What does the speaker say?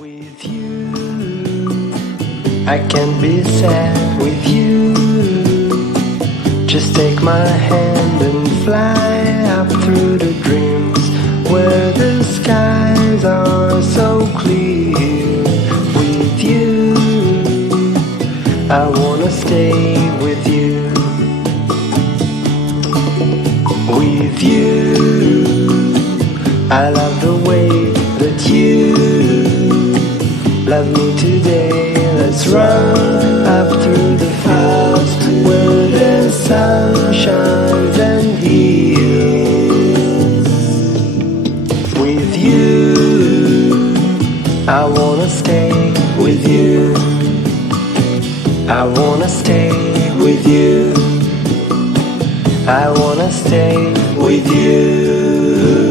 With you, I can't be sad with you. Just take my hand and fly up through the dreams where the skies are so clear. With you, I wanna stay with you. With you, I love the way that you love me today. Let's run up through the fields where the sun shines and heals. With you, I wanna stay with you. I wanna stay with you. I wanna stay with you.